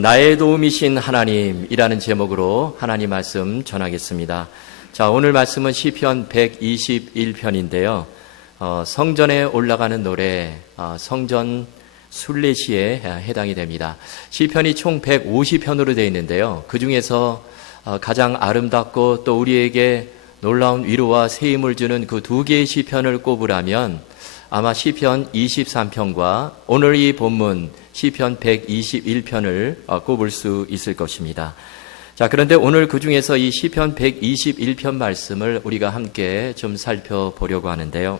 나의 도움이신 하나님이라는 제목으로 하나님 말씀 전하겠습니다. 자, 오늘 말씀은 시편 121편인데요. 성전에 올라가는 노래, 성전 순례시에 해당이 됩니다. 시편이 총 150편으로 되어 있는데요. 그 중에서 가장 아름답고 또 우리에게 놀라운 위로와 세임을 주는 그 두 개의 시편을 꼽으라면 아마 시편 23편과 오늘 이 본문 시편 121편을 꼽을 수 있을 것입니다. 자, 그런데 오늘 그 중에서 이 시편 121편 말씀을 우리가 함께 좀 살펴보려고 하는데요.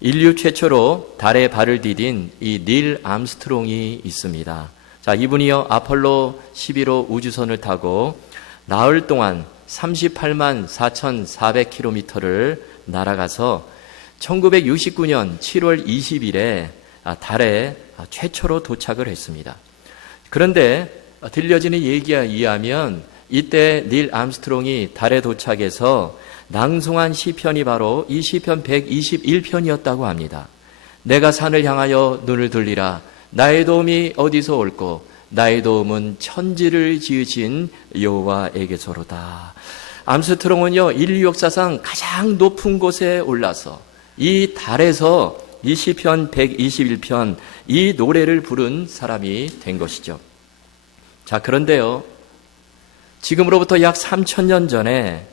인류 최초로 달에 발을 디딘 이 닐 암스트롱이 있습니다. 자, 이분이요 아폴로 11호 우주선을 타고 나흘 동안 38만 4,400km를 날아가서 1969년 7월 20일에 달에 최초로 도착을 했습니다. 그런데 들려지는 얘기에 의하면 이때 닐 암스트롱이 달에 도착해서 낭송한 시편이 바로 이 시편 121편이었다고 합니다. 내가 산을 향하여 눈을 들리라. 나의 도움이 어디서 올꼬? 나의 도움은 천지를 지으신 여호와에게서로다. 암스트롱은요 인류 역사상 가장 높은 곳에 올라서 이 달에서 이 시편 121편 이 노래를 부른 사람이 된 것이죠. 자, 그런데요 지금으로부터 약 3,000년 전에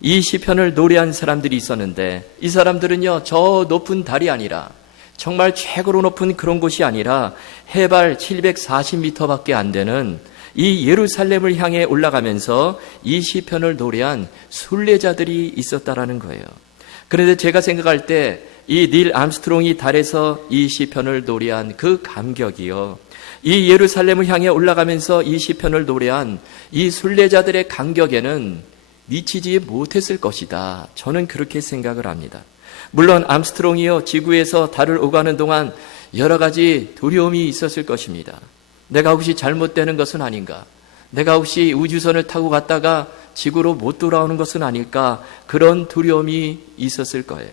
이 시편을 노래한 사람들이 있었는데 이 사람들은요 저 높은 달이 아니라 정말 최고로 높은 그런 곳이 아니라 해발 740m밖에 안 되는 이 예루살렘을 향해 올라가면서 이 시편을 노래한 순례자들이 있었다라는 거예요. 그런데 제가 생각할 때 이 닐 암스트롱이 달에서 이 시편을 노래한 그 감격이요, 이 예루살렘을 향해 올라가면서 이 시편을 노래한 이 순례자들의 감격에는 미치지 못했을 것이다. 저는 그렇게 생각을 합니다. 물론 암스트롱이요 지구에서 달을 오가는 동안 여러 가지 두려움이 있었을 것입니다. 내가 혹시 잘못되는 것은 아닌가? 내가 혹시 우주선을 타고 갔다가 지구로 못 돌아오는 것은 아닐까? 그런 두려움이 있었을 거예요.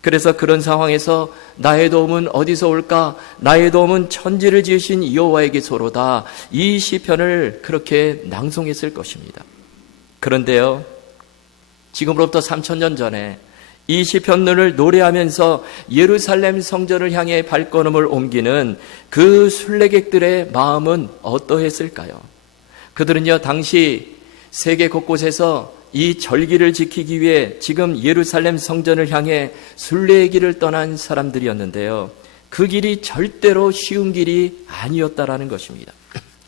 그래서 그런 상황에서 나의 도움은 어디서 올까? 나의 도움은 천지를 지으신 여호와에게서로다. 이 시편을 그렇게 낭송했을 것입니다. 그런데요, 지금으로부터 3,000년 전에 이 시편을 노래하면서 예루살렘 성전을 향해 발걸음을 옮기는 그 순례객들의 마음은 어떠했을까요? 그들은요 당시 세계 곳곳에서 이 절기를 지키기 위해 지금 예루살렘 성전을 향해 순례의 길을 떠난 사람들이었는데요, 그 길이 절대로 쉬운 길이 아니었다라는 것입니다.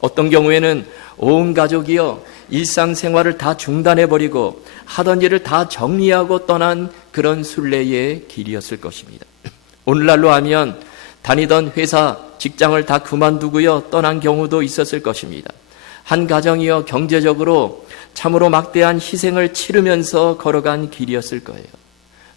어떤 경우에는 온 가족이요 일상생활을 다 중단해버리고 하던 일을 다 정리하고 떠난 그런 순례의 길이었을 것입니다. 오늘날로 하면 다니던 회사, 직장을 다 그만두고요 떠난 경우도 있었을 것입니다. 한 가정이요 경제적으로 참으로 막대한 희생을 치르면서 걸어간 길이었을 거예요.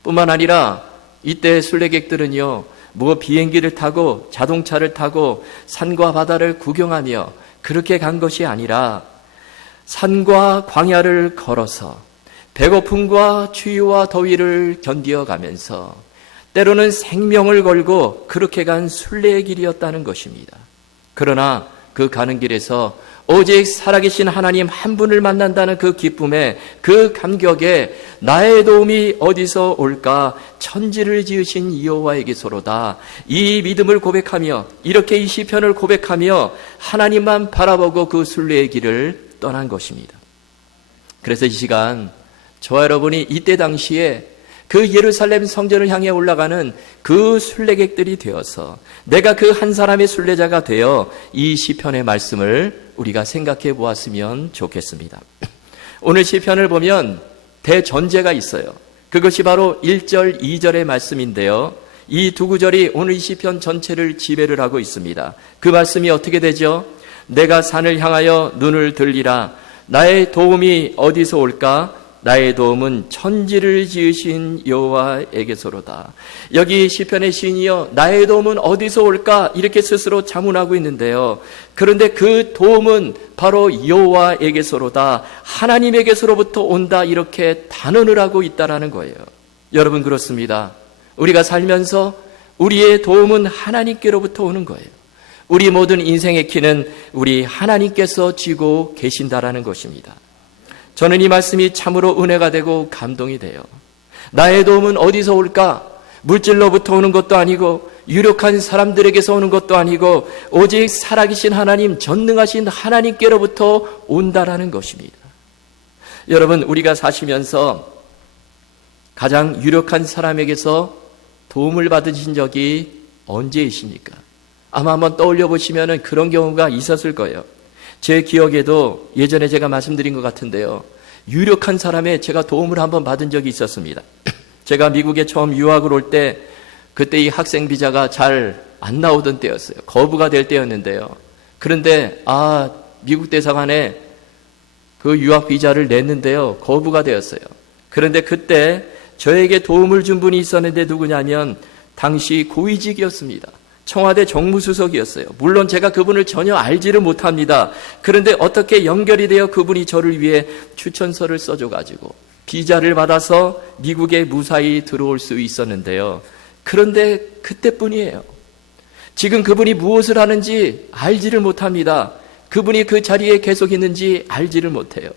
뿐만 아니라 이때 순례객들은요 뭐 비행기를 타고 자동차를 타고 산과 바다를 구경하며 그렇게 간 것이 아니라 산과 광야를 걸어서 배고픔과 추위와 더위를 견디어가면서 때로는 생명을 걸고 그렇게 간 순례의 길이었다는 것입니다. 그러나 그 가는 길에서 오직 살아계신 하나님 한 분을 만난다는 그 기쁨에, 그 감격에 나의 도움이 어디서 올까? 천지를 지으신 여호와에게서로다. 이 믿음을 고백하며 이렇게 이 시편을 고백하며 하나님만 바라보고 그 순례의 길을 떠난 것입니다. 그래서 이 시간 저와 여러분이 이때 당시에 그 예루살렘 성전을 향해 올라가는 그 순례객들이 되어서 내가 그 한 사람의 순례자가 되어 이 시편의 말씀을 우리가 생각해 보았으면 좋겠습니다. 오늘 시편을 보면 대전제가 있어요. 그것이 바로 1절, 2절의 말씀인데요. 이 두 구절이 오늘 이 시편 전체를 지배를 하고 있습니다. 그 말씀이 어떻게 되죠? 내가 산을 향하여 눈을 들리라. 나의 도움이 어디서 올까? 나의 도움은 천지를 지으신 여호와에게서로다. 여기 시편의 시인이요 나의 도움은 어디서 올까? 이렇게 스스로 자문하고 있는데요. 그런데 그 도움은 바로 여호와에게서로다. 하나님에게서로부터 온다. 이렇게 단언을 하고 있다라는 거예요. 여러분 그렇습니다. 우리가 살면서 우리의 도움은 하나님께로부터 오는 거예요. 우리 모든 인생의 키는 우리 하나님께서 쥐고 계신다라는 것입니다. 저는 이 말씀이 참으로 은혜가 되고 감동이 돼요. 나의 도움은 어디서 올까? 물질로부터 오는 것도 아니고 유력한 사람들에게서 오는 것도 아니고 오직 살아계신 하나님, 전능하신 하나님께로부터 온다라는 것입니다. 여러분, 우리가 사시면서 가장 유력한 사람에게서 도움을 받으신 적이 언제이십니까? 아마 한번 떠올려 보시면 그런 경우가 있었을 거예요. 제 기억에도 예전에 제가 말씀드린 것 같은데요. 유력한 사람에 제가 도움을 한번 받은 적이 있었습니다. 제가 미국에 처음 유학을 올 때 그때 이 학생 비자가 잘 안 나오던 때였어요. 거부가 될 때였는데요. 그런데 미국 대사관에 그 유학 비자를 냈는데요. 거부가 되었어요. 그런데 그때 저에게 도움을 준 분이 있었는데 누구냐면 당시 고위직이었습니다. 청와대 정무수석이었어요. 물론 제가 그분을 전혀 알지를 못합니다. 그런데 어떻게 연결이 되어 그분이 저를 위해 추천서를 써줘가지고 비자를 받아서 미국에 무사히 들어올 수 있었는데요. 그런데 그때뿐이에요. 지금 그분이 무엇을 하는지 알지를 못합니다. 그분이 그 자리에 계속 있는지 알지를 못해요.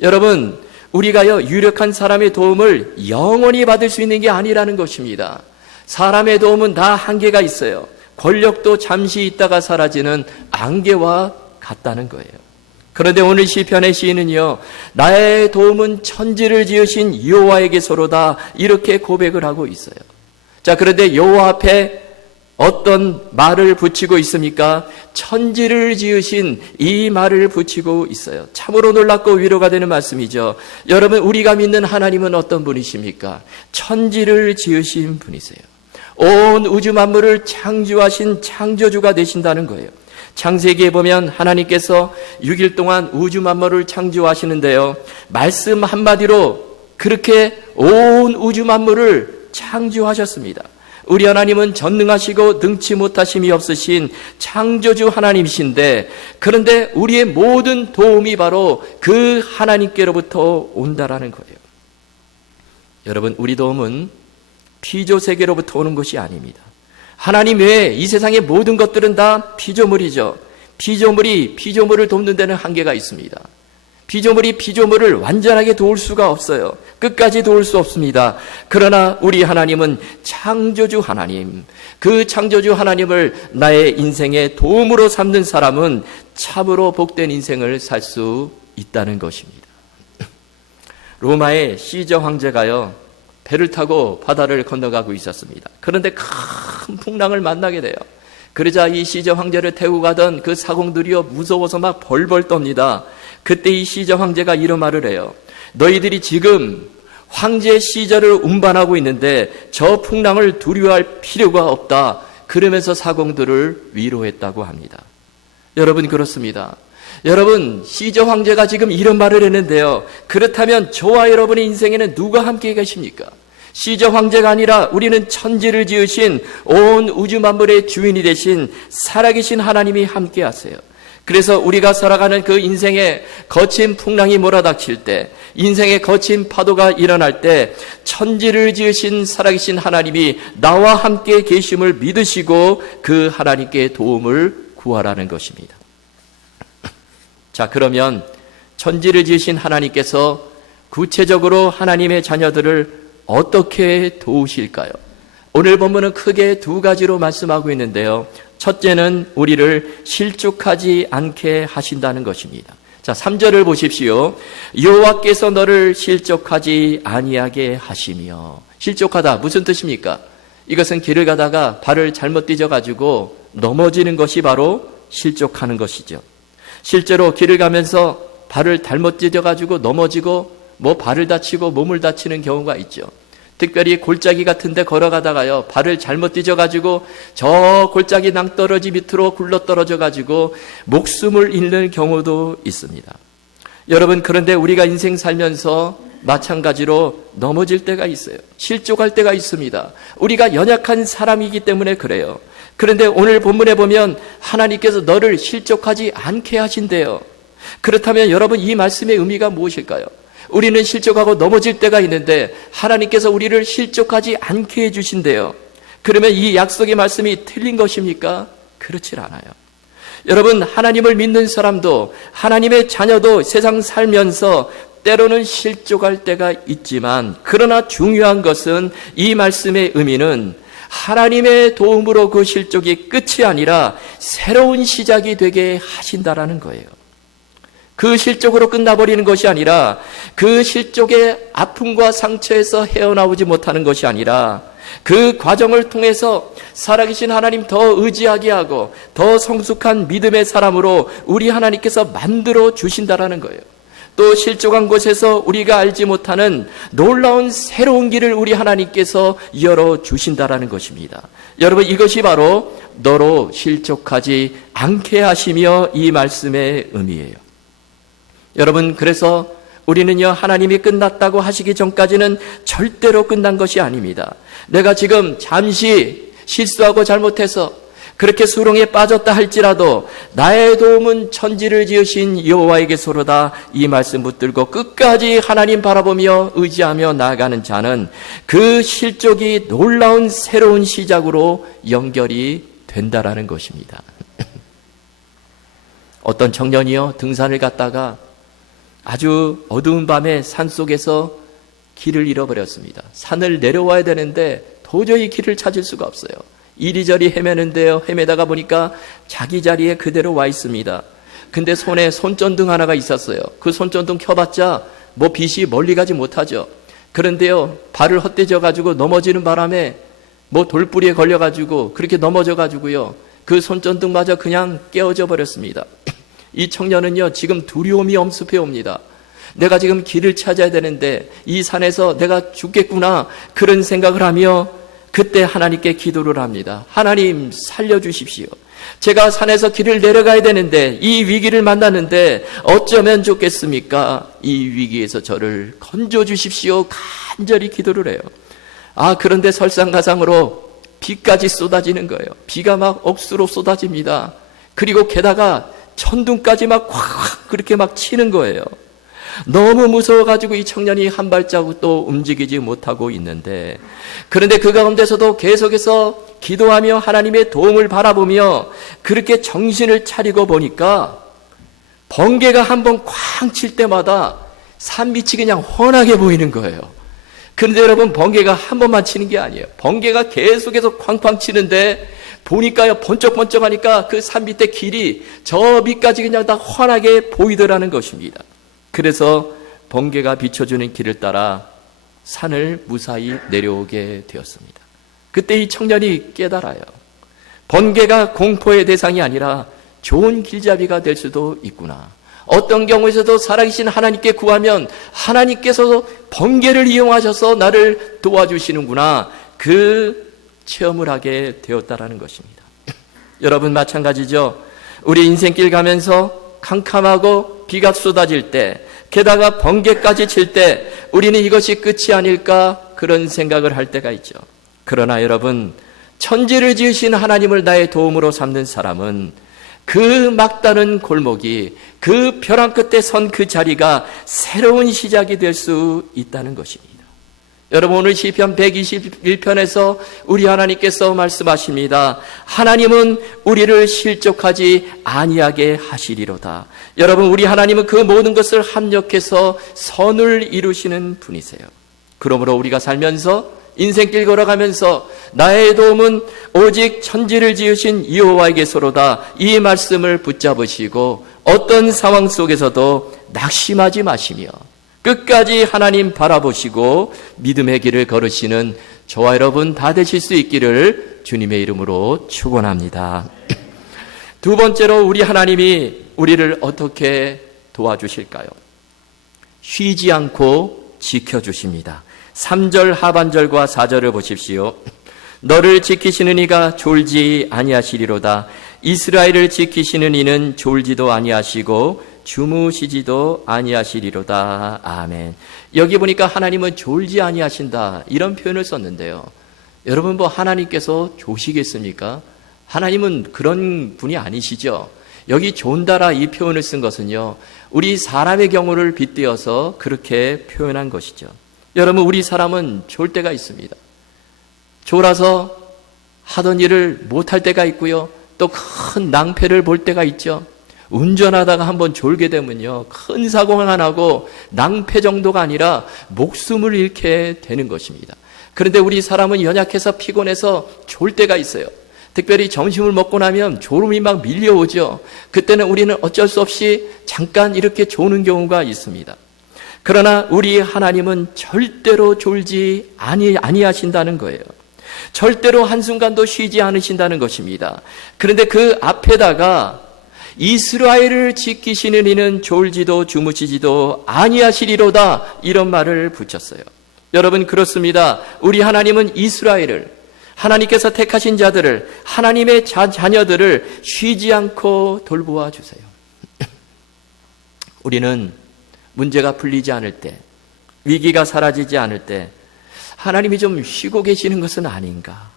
여러분, 우리가요, 유력한 사람의 도움을 영원히 받을 수 있는 게 아니라는 것입니다. 사람의 도움은 다 한계가 있어요. 권력도 잠시 있다가 사라지는 안개와 같다는 거예요. 그런데 오늘 시편의 시인은요, 나의 도움은 천지를 지으신 여호와에게서로다, 이렇게 고백을 하고 있어요. 자, 그런데 여호와 앞에 어떤 말을 붙이고 있습니까? 천지를 지으신 이 말을 붙이고 있어요. 참으로 놀랍고 위로가 되는 말씀이죠. 여러분, 우리가 믿는 하나님은 어떤 분이십니까? 천지를 지으신 분이세요. 온 우주 만물을 창조하신 창조주가 되신다는 거예요. 창세기에 보면 하나님께서 6일 동안 우주 만물을 창조하시는데요. 말씀 한마디로 그렇게 온 우주 만물을 창조하셨습니다. 우리 하나님은 전능하시고 능치 못하심이 없으신 창조주 하나님이신데, 그런데 우리의 모든 도움이 바로 그 하나님께로부터 온다라는 거예요. 여러분, 우리 도움은 피조세계로부터 오는 것이 아닙니다. 하나님 외에 이 세상의 모든 것들은 다 피조물이죠. 피조물이 피조물을 돕는 데는 한계가 있습니다. 피조물이 피조물을 완전하게 도울 수가 없어요. 끝까지 도울 수 없습니다. 그러나 우리 하나님은 창조주 하나님, 그 창조주 하나님을 나의 인생의 도움으로 삼는 사람은 참으로 복된 인생을 살 수 있다는 것입니다. 로마의 시저 황제가요, 배를 타고 바다를 건너가고 있었습니다. 그런데 큰 풍랑을 만나게 돼요. 그러자 이 시저 황제를 태우고 가던 그 사공들이요, 무서워서 막 벌벌 떱니다. 그때 이 시저 황제가 이런 말을 해요. 너희들이 지금 황제 시저를 운반하고 있는데 저 풍랑을 두려워할 필요가 없다. 그러면서 사공들을 위로했다고 합니다. 여러분, 그렇습니다. 여러분, 시저 황제가 지금 이런 말을 했는데요. 그렇다면 저와 여러분의 인생에는 누가 함께 계십니까? 시저 황제가 아니라 우리는 천지를 지으신 온 우주 만물의 주인이 되신 살아계신 하나님이 함께 하세요. 그래서 우리가 살아가는 그 인생의 거친 풍랑이 몰아닥칠 때, 인생의 거친 파도가 일어날 때 천지를 지으신 살아계신 하나님이 나와 함께 계심을 믿으시고 그 하나님께 도움을 구하라는 것입니다. 자, 그러면 천지를 지으신 하나님께서 구체적으로 하나님의 자녀들을 어떻게 도우실까요? 오늘 본문은 크게 두 가지로 말씀하고 있는데요. 첫째는 우리를 실족하지 않게 하신다는 것입니다. 자, 3절을 보십시오. 여호와께서 너를 실족하지 아니하게 하시며. 실족하다, 무슨 뜻입니까? 이것은 길을 가다가 발을 잘못 디뎌가지고 넘어지는 것이 바로 실족하는 것이죠. 실제로 길을 가면서 발을 잘못 디뎌가지고 넘어지고 발을 다치고 몸을 다치는 경우가 있죠. 특별히 골짜기 같은 데 걸어가다가요, 발을 잘못 디뎌가지고 저 골짜기 낭떠러지 밑으로 굴러떨어져가지고 목숨을 잃는 경우도 있습니다. 여러분, 그런데 우리가 인생 살면서 마찬가지로 넘어질 때가 있어요. 실족할 때가 있습니다. 우리가 연약한 사람이기 때문에 그래요. 그런데 오늘 본문에 보면 하나님께서 너를 실족하지 않게 하신대요. 그렇다면 여러분, 이 말씀의 의미가 무엇일까요? 우리는 실족하고 넘어질 때가 있는데 하나님께서 우리를 실족하지 않게 해주신대요. 그러면 이 약속의 말씀이 틀린 것입니까? 그렇질 않아요. 여러분, 하나님을 믿는 사람도, 하나님의 자녀도 세상 살면서 때로는 실족할 때가 있지만, 그러나 중요한 것은 이 말씀의 의미는 하나님의 도움으로 그 실족이 끝이 아니라 새로운 시작이 되게 하신다라는 거예요. 그 실족으로 끝나버리는 것이 아니라, 그 실족의 아픔과 상처에서 헤어나오지 못하는 것이 아니라, 그 과정을 통해서 살아계신 하나님 더 의지하게 하고 더 성숙한 믿음의 사람으로 우리 하나님께서 만들어 주신다라는 거예요. 또 실족한 곳에서 우리가 알지 못하는 놀라운 새로운 길을 우리 하나님께서 열어 주신다라는 것입니다. 여러분, 이것이 바로 너로 실족하지 않게 하시며 이 말씀의 의미예요. 여러분, 그래서 우리는요, 하나님이 끝났다고 하시기 전까지는 절대로 끝난 것이 아닙니다. 내가 지금 잠시 실수하고 잘못해서 그렇게 수렁에 빠졌다 할지라도 나의 도움은 천지를 지으신 여호와에게서로다, 이 말씀 붙들고 끝까지 하나님 바라보며 의지하며 나아가는 자는 그 실족이 놀라운 새로운 시작으로 연결이 된다라는 것입니다. 어떤 청년이요, 등산을 갔다가 아주 어두운 밤에 산속에서 길을 잃어버렸습니다. 산을 내려와야 되는데 도저히 길을 찾을 수가 없어요. 이리저리 헤매는데요, 헤매다가 보니까 자기 자리에 그대로 와 있습니다. 근데 손에 손전등 하나가 있었어요. 그 손전등 켜봤자 뭐 빛이 멀리 가지 못하죠. 그런데요, 발을 헛되져 가지고 넘어지는 바람에 뭐 돌뿌리에 걸려 가지고 그렇게 넘어져 가지고요, 그 손전등마저 그냥 깨어져 버렸습니다. 이 청년은요, 지금 두려움이 엄습해 옵니다. 내가 지금 길을 찾아야 되는데 이 산에서 내가 죽겠구나, 그런 생각을 하며 그때 하나님께 기도를 합니다. 하나님, 살려주십시오. 제가 산에서 길을 내려가야 되는데 이 위기를 만났는데 어쩌면 좋겠습니까? 이 위기에서 저를 건져주십시오. 간절히 기도를 해요. 그런데 설상가상으로 비까지 쏟아지는 거예요. 비가 막 억수로 쏟아집니다. 그리고 게다가 천둥까지 막 콱 그렇게 막 치는 거예요. 너무 무서워가지고 이 청년이 한 발자국도 움직이지 못하고 있는데, 그런데 그 가운데서도 계속해서 기도하며 하나님의 도움을 바라보며 그렇게 정신을 차리고 보니까 번개가 한번 쾅 칠 때마다 산 밑이 그냥 훤하게 보이는 거예요. 그런데 여러분, 번개가 한 번만 치는 게 아니에요. 번개가 계속해서 쾅쾅 치는데 보니까요, 번쩍번쩍하니까 그 산 밑에 길이 저 밑까지 그냥 다 훤하게 보이더라는 것입니다. 그래서 번개가 비춰주는 길을 따라 산을 무사히 내려오게 되었습니다. 그때 이 청년이 깨달아요. 번개가 공포의 대상이 아니라 좋은 길잡이가 될 수도 있구나. 어떤 경우에서도 살아계신 하나님께 구하면 하나님께서 번개를 이용하셔서 나를 도와주시는구나, 그 체험을 하게 되었다라는 것입니다. 여러분, 마찬가지죠. 우리 인생길 가면서 캄캄하고 비가 쏟아질 때, 게다가 번개까지 칠 때 우리는 이것이 끝이 아닐까, 그런 생각을 할 때가 있죠. 그러나 여러분, 천지를 지으신 하나님을 나의 도움으로 삼는 사람은 그 막다른 골목이, 그 벼랑 끝에 선 그 자리가 새로운 시작이 될 수 있다는 것입니다. 여러분, 오늘 시편 121편에서 우리 하나님께서 말씀하십니다. 하나님은 우리를 실족하지 아니하게 하시리로다. 여러분, 우리 하나님은 그 모든 것을 합력해서 선을 이루시는 분이세요. 그러므로 우리가 살면서, 인생길 걸어가면서 나의 도움은 오직 천지를 지으신 여호와에게서로다, 이 말씀을 붙잡으시고 어떤 상황 속에서도 낙심하지 마시며 끝까지 하나님 바라보시고 믿음의 길을 걸으시는 저와 여러분 다 되실 수 있기를 주님의 이름으로 축원합니다. 두 번째로, 우리 하나님이 우리를 어떻게 도와주실까요? 쉬지 않고 지켜주십니다. 3절 하반절과 4절을 보십시오. 너를 지키시는 이가 졸지 아니하시리로다. 이스라엘을 지키시는 이는 졸지도 아니하시고 주무시지도 아니하시리로다. 아멘. 여기 보니까 하나님은 졸지 아니하신다, 이런 표현을 썼는데요. 여러분, 뭐 하나님께서 조시겠습니까? 하나님은 그런 분이 아니시죠. 여기 존다라 이 표현을 쓴 것은요, 우리 사람의 경우를 빗대어서 그렇게 표현한 것이죠. 여러분, 우리 사람은 졸 때가 있습니다. 졸아서 하던 일을 못할 때가 있고요, 또 큰 낭패를 볼 때가 있죠. 운전하다가 한번 졸게 되면요, 큰 사고가 나고 낭패 정도가 아니라 목숨을 잃게 되는 것입니다. 그런데 우리 사람은 연약해서 피곤해서 졸 때가 있어요. 특별히 점심을 먹고 나면 졸음이 막 밀려오죠. 그때는 우리는 어쩔 수 없이 잠깐 이렇게 조는 경우가 있습니다. 그러나 우리 하나님은 절대로 졸지 아니하신다는 거예요. 절대로 한순간도 쉬지 않으신다는 것입니다. 그런데 그 앞에다가 이스라엘을 지키시는 이는 졸지도 주무시지도 아니하시리로다, 이런 말을 붙였어요. 여러분, 그렇습니다. 우리 하나님은 이스라엘을, 하나님께서 택하신 자들을, 하나님의 자녀들을 쉬지 않고 돌보아 주세요. 우리는 문제가 풀리지 않을 때, 위기가 사라지지 않을 때 하나님이 좀 쉬고 계시는 것은 아닌가,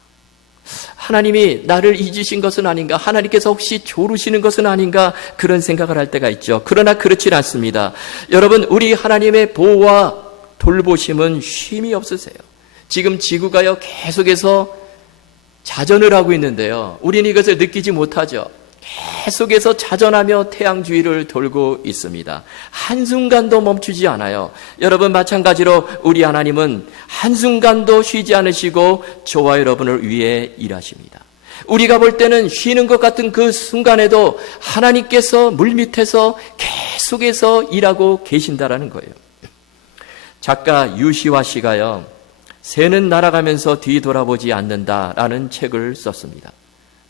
하나님이 나를 잊으신 것은 아닌가, 하나님께서 혹시 조르시는 것은 아닌가, 그런 생각을 할 때가 있죠. 그러나 그렇지 않습니다. 여러분, 우리 하나님의 보호와 돌보심은 쉼이 없으세요. 지금 지구가요, 계속해서 자전을 하고 있는데요, 우리는 이것을 느끼지 못하죠. 계속해서 자전하며 태양 주위를 돌고 있습니다. 한순간도 멈추지 않아요. 여러분, 마찬가지로 우리 하나님은 한순간도 쉬지 않으시고 저와 여러분을 위해 일하십니다. 우리가 볼 때는 쉬는 것 같은 그 순간에도 하나님께서 물밑에서 계속해서 일하고 계신다라는 거예요. 작가 유시화 씨가요, 새는 날아가면서 뒤돌아보지 않는다라는 책을 썼습니다.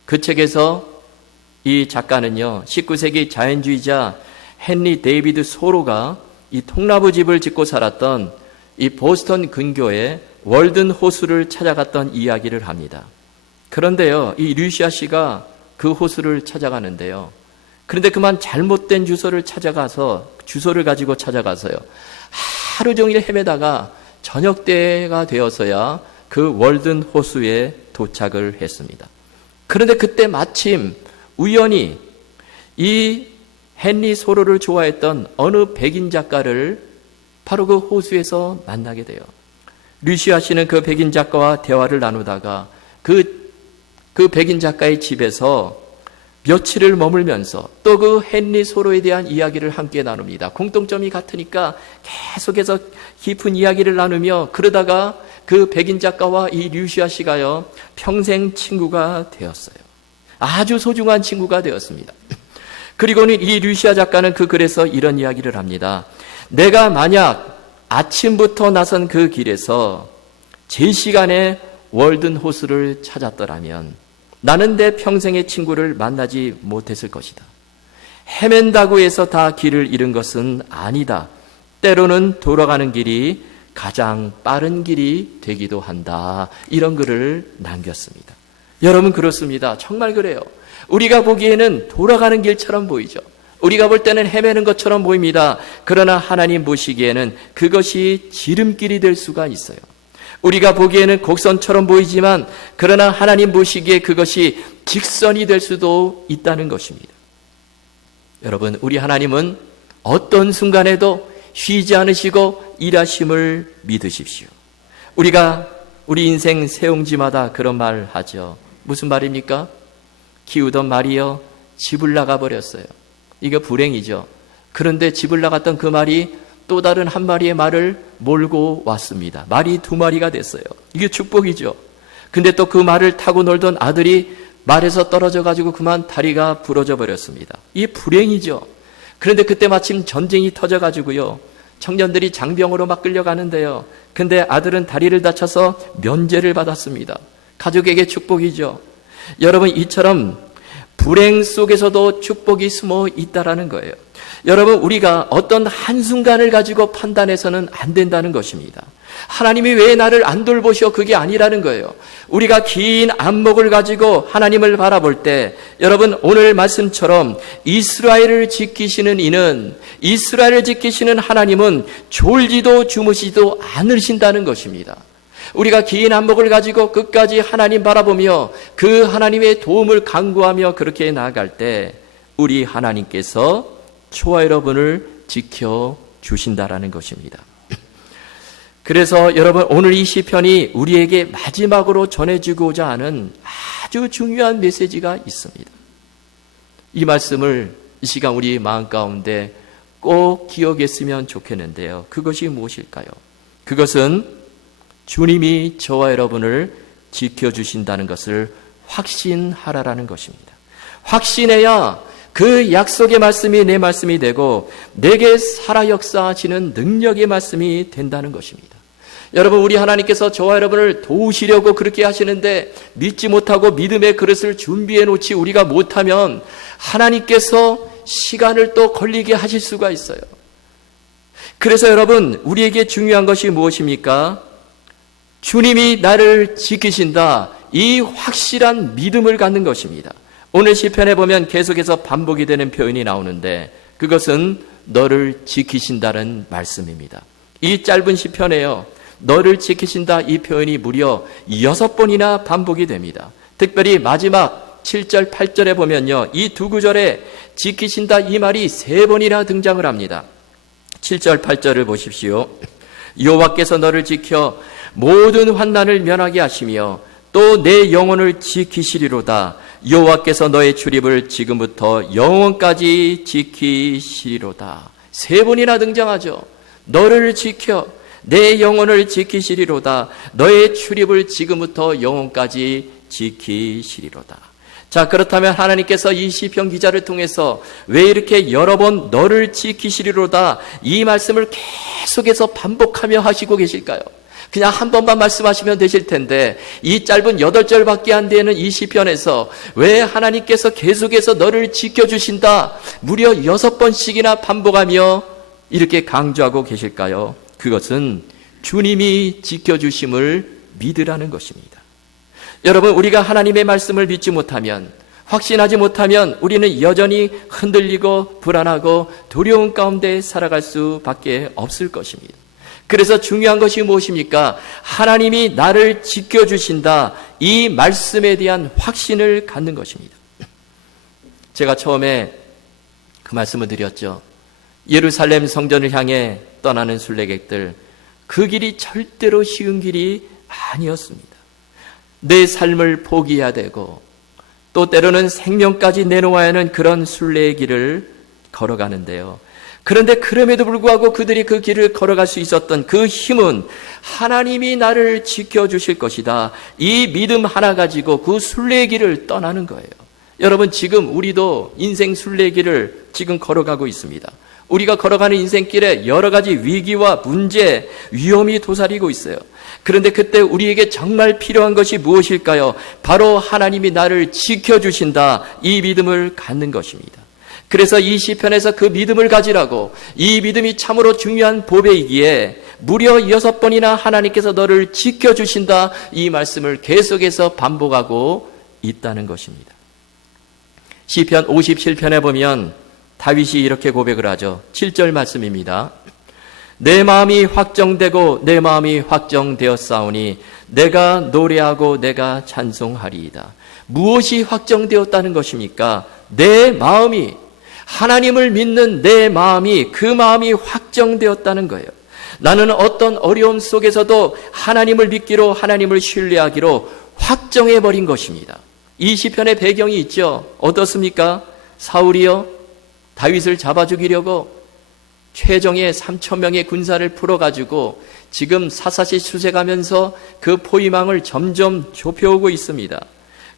그 책에서 이 작가는요, 19세기 자연주의자 헨리 데이비드 소로가 이 통나무 집을 짓고 살았던 이 보스턴 근교의 월든 호수를 찾아갔던 이야기를 합니다. 그런데요, 이 류시아 씨가 그 호수를 찾아가는데요, 그런데 그만 잘못된 주소를 가지고 찾아가서요, 하루 종일 헤매다가 저녁 때가 되어서야 그 월든 호수에 도착을 했습니다. 그런데 그때 마침 우연히 이 헨리 소로를 좋아했던 어느 백인 작가를 바로 그 호수에서 만나게 돼요. 류시아 씨는 그 백인 작가와 대화를 나누다가 그 백인 작가의 집에서 며칠을 머물면서 또 그 헨리 소로에 대한 이야기를 함께 나눕니다. 공통점이 같으니까 계속해서 깊은 이야기를 나누며, 그러다가 그 백인 작가와 이 류시아 씨가요, 평생 친구가 되었어요. 아주 소중한 친구가 되었습니다. 그리고는 이 류시아 작가는 그 글에서 이런 이야기를 합니다. 내가 만약 아침부터 나선 그 길에서 제 시간에 월든 호수를 찾았더라면 나는 내 평생의 친구를 만나지 못했을 것이다. 헤맨다고 해서 다 길을 잃은 것은 아니다. 때로는 돌아가는 길이 가장 빠른 길이 되기도 한다. 이런 글을 남겼습니다. 여러분, 그렇습니다. 정말 그래요. 우리가 보기에는 돌아가는 길처럼 보이죠. 우리가 볼 때는 헤매는 것처럼 보입니다. 그러나 하나님 보시기에는 그것이 지름길이 될 수가 있어요. 우리가 보기에는 곡선처럼 보이지만 그러나 하나님 보시기에 그것이 직선이 될 수도 있다는 것입니다. 여러분, 우리 하나님은 어떤 순간에도 쉬지 않으시고 일하심을 믿으십시오. 우리가 우리 인생 세옹지마다 그런 말 하죠. 무슨 말입니까? 키우던 말이요, 집을 나가버렸어요. 이거 불행이죠. 그런데 집을 나갔던 그 말이 또 다른 한 마리의 말을 몰고 왔습니다. 말이 2마리가 됐어요. 이게 축복이죠. 근데 또 그 말을 타고 놀던 아들이 말에서 떨어져가지고 그만 다리가 부러져 버렸습니다. 이게 불행이죠. 그런데 그때 마침 전쟁이 터져가지고요, 청년들이 장병으로 막 끌려가는데요, 근데 아들은 다리를 다쳐서 면제를 받았습니다. 가족에게 축복이죠. 여러분, 이처럼 불행 속에서도 축복이 숨어 있다라는 거예요. 여러분, 우리가 어떤 한순간을 가지고 판단해서는 안 된다는 것입니다. 하나님이 왜 나를 안 돌보셔? 그게 아니라는 거예요. 우리가 긴 안목을 가지고 하나님을 바라볼 때, 여러분, 오늘 말씀처럼 이스라엘을 지키시는 이는, 이스라엘을 지키시는 하나님은 졸지도 주무시지도 않으신다는 것입니다. 우리가 긴 안목을 가지고 끝까지 하나님 바라보며 그 하나님의 도움을 간구하며 그렇게 나아갈 때 우리 하나님께서 저와 여러분을 지켜주신다라는 것입니다. 그래서 여러분, 오늘 이 시편이 우리에게 마지막으로 전해주고자 하는 아주 중요한 메시지가 있습니다. 이 말씀을 이 시간 우리 마음 가운데 꼭 기억했으면 좋겠는데요. 그것이 무엇일까요? 그것은 주님이 저와 여러분을 지켜주신다는 것을 확신하라라는 것입니다. 확신해야 그 약속의 말씀이 내 말씀이 되고 내게 살아 역사하시는 능력의 말씀이 된다는 것입니다. 여러분, 우리 하나님께서 저와 여러분을 도우시려고 그렇게 하시는데 믿지 못하고 믿음의 그릇을 준비해 놓지 우리가 못하면 하나님께서 시간을 또 걸리게 하실 수가 있어요. 그래서 여러분, 우리에게 중요한 것이 무엇입니까? 주님이 나를 지키신다, 이 확실한 믿음을 갖는 것입니다. 오늘 시편에 보면 계속해서 반복이 되는 표현이 나오는데 그것은 너를 지키신다는 말씀입니다. 이 짧은 시편에요, 너를 지키신다 이 표현이 무려 6번이나 반복이 됩니다. 특별히 마지막 7절, 8절에 보면요, 이 두 구절에 지키신다 이 말이 3번이나 등장을 합니다. 7절, 8절을 보십시오. 여호와께서 너를 지켜 모든 환난을 면하게 하시며 또 내 영혼을 지키시리로다. 여호와께서 너의 출입을 지금부터 영원까지 지키시리로다. 3번이나 등장하죠. 너를 지켜 내 영혼을 지키시리로다. 너의 출입을 지금부터 영원까지 지키시리로다. 자, 그렇다면 하나님께서 이 시편 기자를 통해서 왜 이렇게 여러 번 너를 지키시리로다 이 말씀을 계속해서 반복하며 하시고 계실까요? 그냥 한 번만 말씀하시면 되실 텐데 이 짧은 8절밖에 안 되는 이 시편에서 왜 하나님께서 계속해서 너를 지켜주신다 무려 6번씩이나 반복하며 이렇게 강조하고 계실까요? 그것은 주님이 지켜주심을 믿으라는 것입니다. 여러분, 우리가 하나님의 말씀을 믿지 못하면, 확신하지 못하면 우리는 여전히 흔들리고 불안하고 두려움 가운데 살아갈 수밖에 없을 것입니다. 그래서 중요한 것이 무엇입니까? 하나님이 나를 지켜주신다, 이 말씀에 대한 확신을 갖는 것입니다. 제가 처음에 그 말씀을 드렸죠. 예루살렘 성전을 향해 떠나는 순례객들, 그 길이 절대로 쉬운 길이 아니었습니다. 내 삶을 포기해야 되고 또 때로는 생명까지 내놓아야 하는 그런 순례의 길을 걸어가는데요. 그런데 그럼에도 불구하고 그들이 그 길을 걸어갈 수 있었던 그 힘은 하나님이 나를 지켜주실 것이다, 이 믿음 하나 가지고 그 순례의 길을 떠나는 거예요. 여러분, 지금 우리도 인생 순례의 길을 지금 걸어가고 있습니다. 우리가 걸어가는 인생길에 여러 가지 위기와 문제, 위험이 도사리고 있어요. 그런데 그때 우리에게 정말 필요한 것이 무엇일까요? 바로 하나님이 나를 지켜주신다, 이 믿음을 갖는 것입니다. 그래서 이 시편에서 그 믿음을 가지라고, 이 믿음이 참으로 중요한 보배이기에 무려 6번이나 하나님께서 너를 지켜주신다, 이 말씀을 계속해서 반복하고 있다는 것입니다. 시편 57편에 보면 다윗이 이렇게 고백을 하죠. 7절 말씀입니다. 내 마음이 확정되고 내 마음이 확정되었사오니 내가 노래하고 내가 찬송하리이다. 무엇이 확정되었다는 것입니까? 내 마음이, 하나님을 믿는 내 마음이, 그 마음이 확정되었다는 거예요. 나는 어떤 어려움 속에서도 하나님을 믿기로, 하나님을 신뢰하기로 확정해버린 것입니다. 이 시편의 배경이 있죠. 어떻습니까? 사울이요, 다윗을 잡아 죽이려고 최정예 3,000명의 군사를 풀어가지고 지금 사사시 수색하면서 그 포위망을 점점 좁혀오고 있습니다.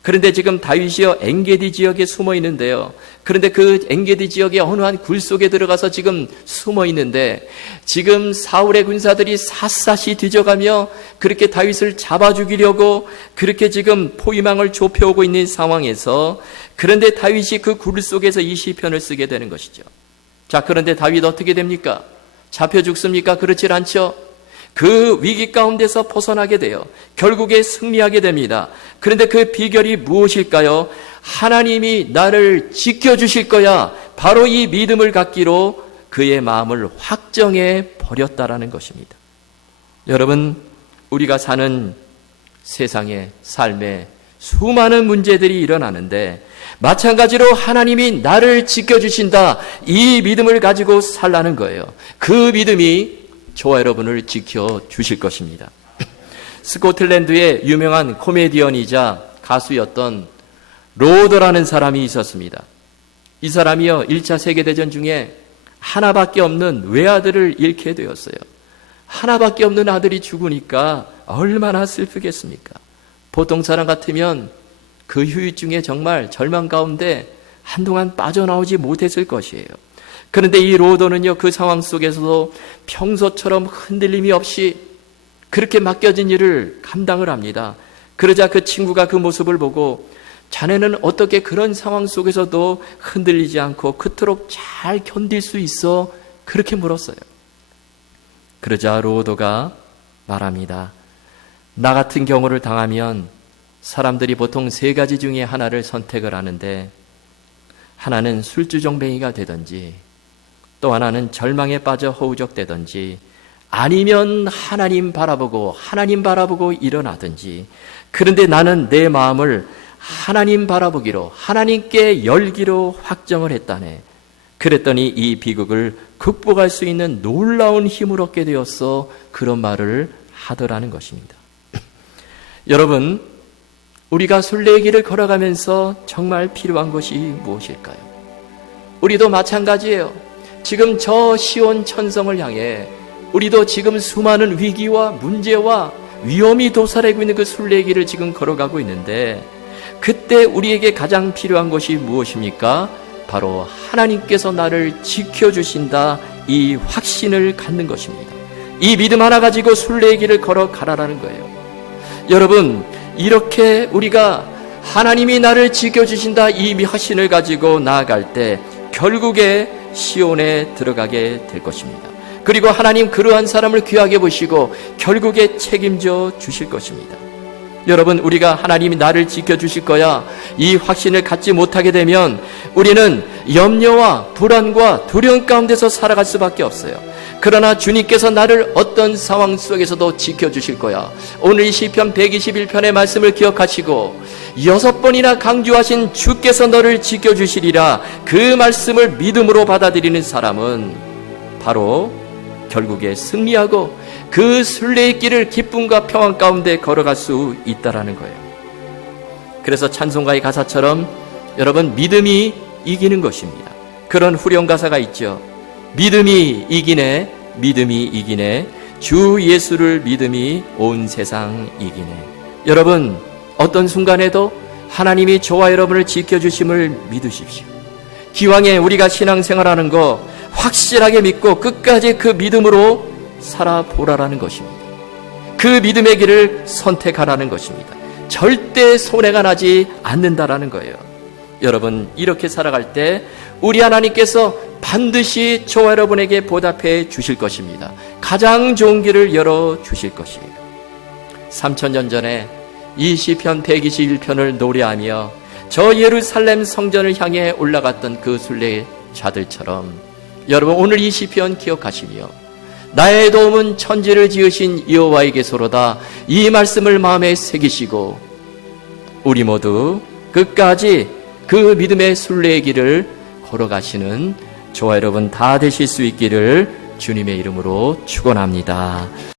그런데 지금 다윗이요, 엔게디 지역에 숨어 있는데요. 그런데 그 엔게디 지역의 어느 한 굴 속에 들어가서 지금 숨어 있는데 지금 사울의 군사들이 샅샅이 뒤져가며 그렇게 다윗을 잡아 죽이려고 그렇게 지금 포위망을 좁혀오고 있는 상황에서, 그런데 다윗이 그 굴 속에서 이 시편을 쓰게 되는 것이죠. 자, 그런데 다윗 어떻게 됩니까? 잡혀 죽습니까? 그렇지 않죠. 그 위기 가운데서 벗어나게 돼요. 결국에 승리하게 됩니다. 그런데 그 비결이 무엇일까요? 하나님이 나를 지켜주실 거야, 바로 이 믿음을 갖기로 그의 마음을 확정해 버렸다라는 것입니다. 여러분, 우리가 사는 세상의 삶에 수많은 문제들이 일어나는데 마찬가지로 하나님이 나를 지켜주신다, 이 믿음을 가지고 살라는 거예요. 그 믿음이 저와 여러분을 지켜주실 것입니다. 스코틀랜드의 유명한 코미디언이자 가수였던 로더라는 사람이 있었습니다. 이 사람이요 1차 세계대전 중에 하나밖에 없는 외아들을 잃게 되었어요. 하나밖에 없는 아들이 죽으니까 얼마나 슬프겠습니까? 보통 사람 같으면 그 후유증에 정말 절망 가운데 한동안 빠져나오지 못했을 것이에요. 그런데 이 로도는요, 그 상황 속에서도 평소처럼 흔들림이 없이 그렇게 맡겨진 일을 감당을 합니다. 그러자 그 친구가 그 모습을 보고 자네는 어떻게 그런 상황 속에서도 흔들리지 않고 그토록 잘 견딜 수 있어? 그렇게 물었어요. 그러자 로도가 말합니다. 나 같은 경우를 당하면 사람들이 보통 세 가지 중에 하나를 선택을 하는데, 하나는 술주정뱅이가 되든지, 또 하나는 절망에 빠져 허우적대든지, 아니면 하나님 바라보고 일어나든지. 그런데 나는 내 마음을 하나님 바라보기로, 하나님께 열기로 확정을 했다네. 그랬더니 이 비극을 극복할 수 있는 놀라운 힘을 얻게 되었어. 그런 말을 하더라는 것입니다. 여러분, 우리가 순례의 길을 걸어가면서 정말 필요한 것이 무엇일까요? 우리도 마찬가지예요. 지금 저 시온 천성을 향해 우리도 지금 수많은 위기와 문제와 위험이 도사리고 있는 그 순례의 길을 지금 걸어가고 있는데, 그때 우리에게 가장 필요한 것이 무엇입니까? 바로 하나님께서 나를 지켜주신다, 이 확신을 갖는 것입니다. 이 믿음 하나 가지고 순례의 길을 걸어가라라는 거예요. 여러분, 이렇게 우리가 하나님이 나를 지켜주신다, 이 확신을 가지고 나아갈 때 결국에 시온에 들어가게 될 것입니다. 그리고 하나님 그러한 사람을 귀하게 보시고 결국에 책임져 주실 것입니다. 여러분, 우리가 하나님이 나를 지켜주실 거야, 이 확신을 갖지 못하게 되면 우리는 염려와 불안과 두려움 가운데서 살아갈 수밖에 없어요. 그러나 주님께서 나를 어떤 상황 속에서도 지켜주실 거야. 오늘 이 시편 121편의 말씀을 기억하시고 6번이나 강조하신 주께서 너를 지켜주시리라, 그 말씀을 믿음으로 받아들이는 사람은 바로 결국에 승리하고 그 순례의 길을 기쁨과 평안 가운데 걸어갈 수 있다라는 거예요. 그래서 찬송가의 가사처럼 여러분, 믿음이 이기는 것입니다. 그런 후렴 가사가 있죠. 믿음이 이기네, 믿음이 이기네, 주 예수를 믿음이 온 세상 이기네. 여러분, 어떤 순간에도 하나님이 저와 여러분을 지켜주심을 믿으십시오. 기왕에 우리가 신앙생활하는 거 확실하게 믿고 끝까지 그 믿음으로 살아보라라는 것입니다. 그 믿음의 길을 선택하라는 것입니다. 절대 손해가 나지 않는다라는 거예요. 여러분, 이렇게 살아갈 때 우리 하나님께서 반드시 저와 여러분에게 보답해 주실 것입니다. 가장 좋은 길을 열어주실 것이에요. 3000년 전에 이 시편 121편을 노래하며 저 예루살렘 성전을 향해 올라갔던 그 순례자들처럼 여러분, 오늘 이 시편 기억하시며 나의 도움은 천지를 지으신 여호와에게서로다, 이 말씀을 마음에 새기시고 우리 모두 끝까지 그 믿음의 순례의 길을 걸어가시는 저와 여러분 다 되실 수 있기를 주님의 이름으로 축원합니다.